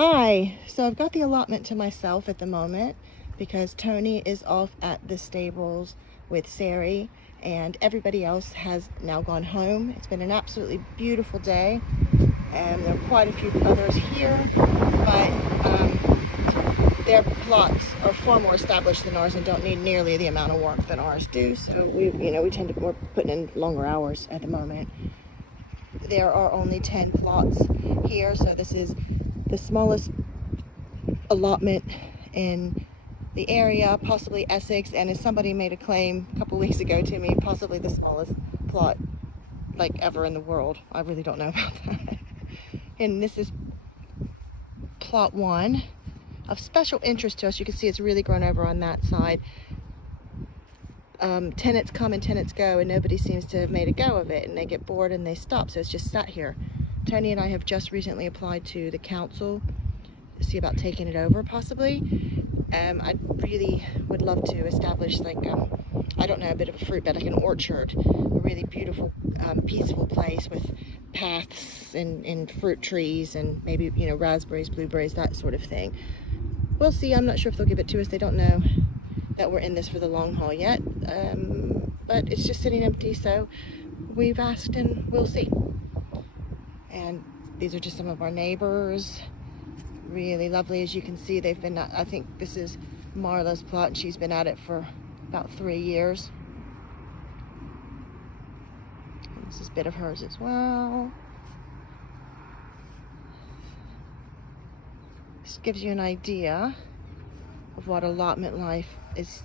Hi, so I've got the allotment to myself at the moment because Tony is off at the stables with Sari and everybody else has now gone home. It's been an absolutely beautiful day and there are quite a few others here, but their plots are far more established than ours and don't need nearly the amount of work that ours do. So we tend to, we're putting in longer hours at the moment. There are only 10 plots here, so this is the smallest allotment in the area, possibly Essex, and as somebody made a claim a couple weeks ago to me, possibly the smallest plot like ever in the world. I really don't know about that. And this is plot 1 of special interest to us. You can see it's really grown over on that side. Tenants come and tenants go and nobody seems to have made a go of it, and they get bored and they stop, so it's just sat here. Tony and I have just recently applied to the council to see about taking it over possibly. I really would love to establish like I don't know, a bit of a fruit bed, like an orchard, a really beautiful peaceful place with paths and fruit trees and maybe, you know, raspberries, blueberries, that sort of thing. We'll see. I'm not sure if they'll give it to us. They don't know that we're in this for the long haul yet, but it's just sitting empty, so we've asked and we'll see. And these are just some of our neighbors. Really lovely. As you can see, they've been, I think this is Marla's plot and she's been at it for about 3 years. And this is a bit of hers as well. This gives you an idea of what allotment life is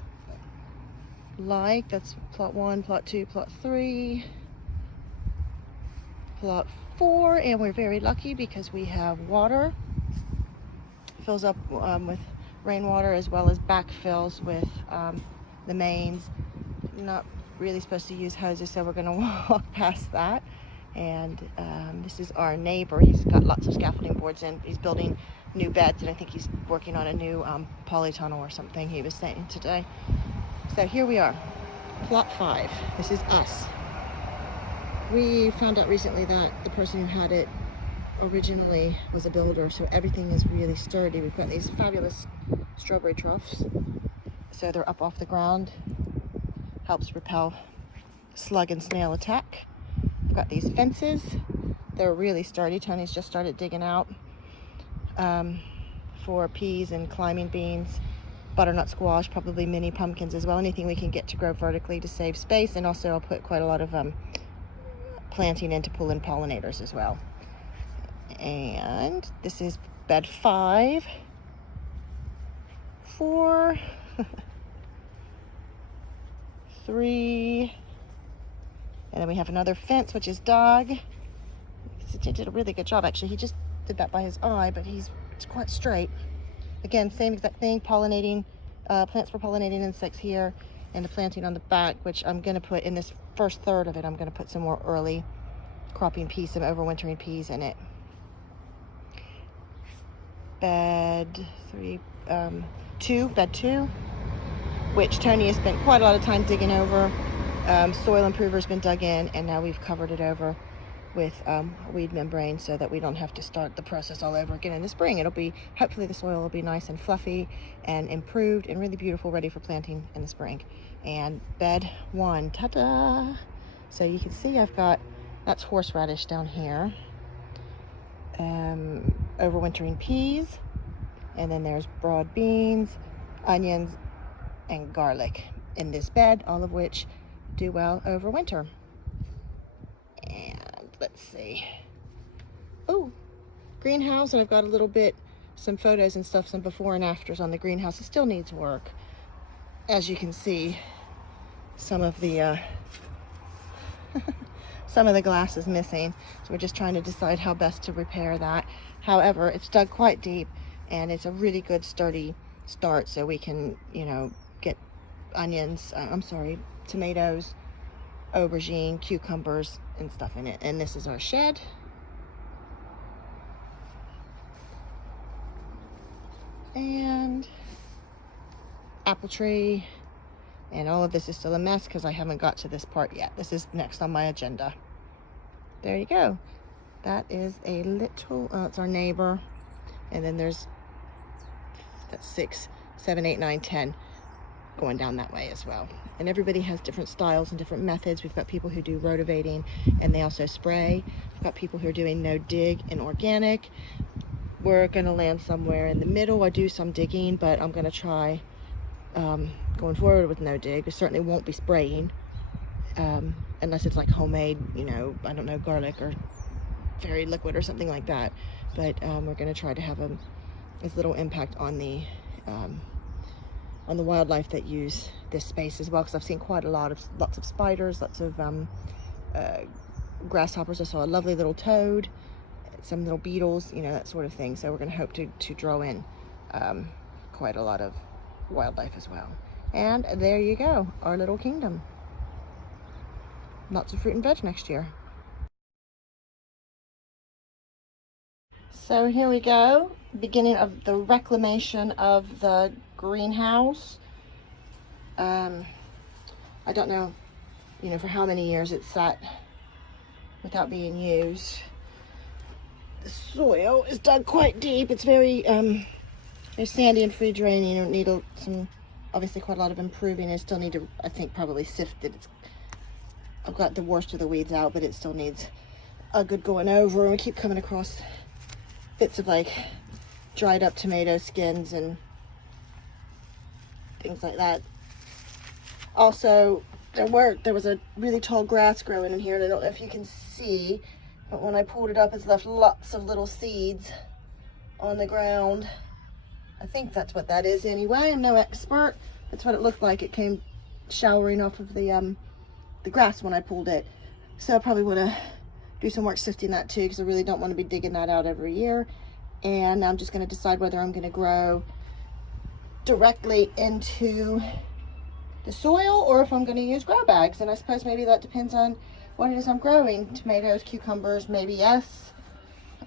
like. That's plot 1, plot 2, plot 3, plot 4, and we're very lucky because we have water. It fills up with rainwater as well as backfills with the mains. Not really supposed to use hoses, so we're going to walk past that. And this is our neighbor. He's got lots of scaffolding boards in. He's building new beds, and I think he's working on a new polytunnel or something, he was saying today. So here we are, plot 5. This is us. We found out recently that the person who had it originally was a builder, so everything is really sturdy. We've got these fabulous strawberry troughs, so they're up off the ground, helps repel slug and snail attack. We've got these fences, they're really sturdy. Tony's just started digging out for peas and climbing beans, butternut squash, probably mini pumpkins as well, anything we can get to grow vertically to save space. And also I'll put quite a lot of planting in to pull in pollinators as well. And this is bed 5, 4, 3, and then we have another fence, which is dog. He did a really good job, actually. He just did that by his eye, but it's quite straight. Again, same exact thing, pollinating, plants for pollinating insects here, and the planting on the back, which I'm going to put in this first third of it. I'm going to put some more early cropping peas, some overwintering peas in it. Bed 2, which Tony has spent quite a lot of time digging over. Soil improver's been dug in, and now we've covered it over with weed membrane so that we don't have to start the process all over again in the spring. It'll be, hopefully the soil will be nice and fluffy and improved and really beautiful, ready for planting in the spring. And bed 1, ta-da! So you can see I've got, that's horseradish down here, overwintering peas, and then there's broad beans, onions, and garlic in this bed, all of which do well over winter. And let's see. Oh, greenhouse, and I've got a little bit, some photos and stuff, some before and afters on the greenhouse. It still needs work. As you can see, some of the some of the glass is missing, so we're just trying to decide how best to repair that. However, it's dug quite deep and it's a really good sturdy start, so we can, you know, get onions, tomatoes, aubergine, cucumbers, and stuff in it. And this is our shed. And apple tree. And all of this is still a mess because I haven't got to this part yet. This is next on my agenda. There you go. That is a little, it's our neighbor. and then there's 6, 7, 8, 9, 10 going down that way as well. And everybody has different styles and different methods. We've got people who do rotivating and they also spray. We've got people who are doing no dig and organic. We're going to land somewhere in the middle. I do some digging, but I'm going to try going forward with no dig. We certainly won't be spraying unless it's like homemade, you know, I don't know, garlic or fairy liquid or something like that. But we're going to try to have as little impact on the wildlife that use this space as well, because I've seen quite lots of spiders, lots of grasshoppers. I saw a lovely little toad, some little beetles, you know, that sort of thing. So we're going to hope to draw in quite a lot of wildlife as well. And there you go, our little kingdom. Lots of fruit and veg next year. So here we go, beginning of the reclamation of the greenhouse. I don't know, you know, for how many years it's sat without being used. The soil is dug quite deep. It's very sandy and free draining. You need obviously quite a lot of improving. I still need to, I think, probably sift it. I've got the worst of the weeds out, but it still needs a good going over. And we keep coming across bits of like dried up tomato skins and things like that. Also, there was a really tall grass growing in here, and I don't know if you can see, but when I pulled it up, it's left lots of little seeds on the ground. I think that's what that is anyway. I'm no expert. That's what it looked like. It came showering off of the grass when I pulled it. So I probably want to do some work sifting that too, because I really don't want to be digging that out every year. And I'm just going to decide whether I'm going to grow directly into the soil or if I'm going to use grow bags. And I suppose maybe that depends on what it is I'm growing. Tomatoes, cucumbers, maybe yes.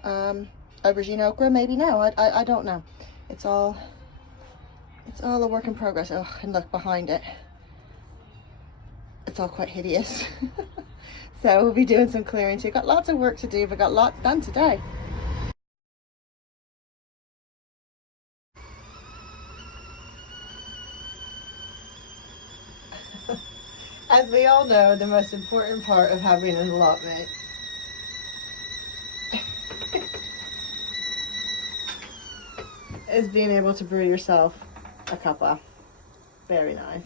Aubergine, okra, maybe no. I don't know. It's all a work in progress. Oh, and look behind it. It's all quite hideous. So we'll be doing some clearing too. Got lots of work to do, but got lots done today. As we all know, the most important part of having an allotment is being able to brew yourself a cuppa. Very nice.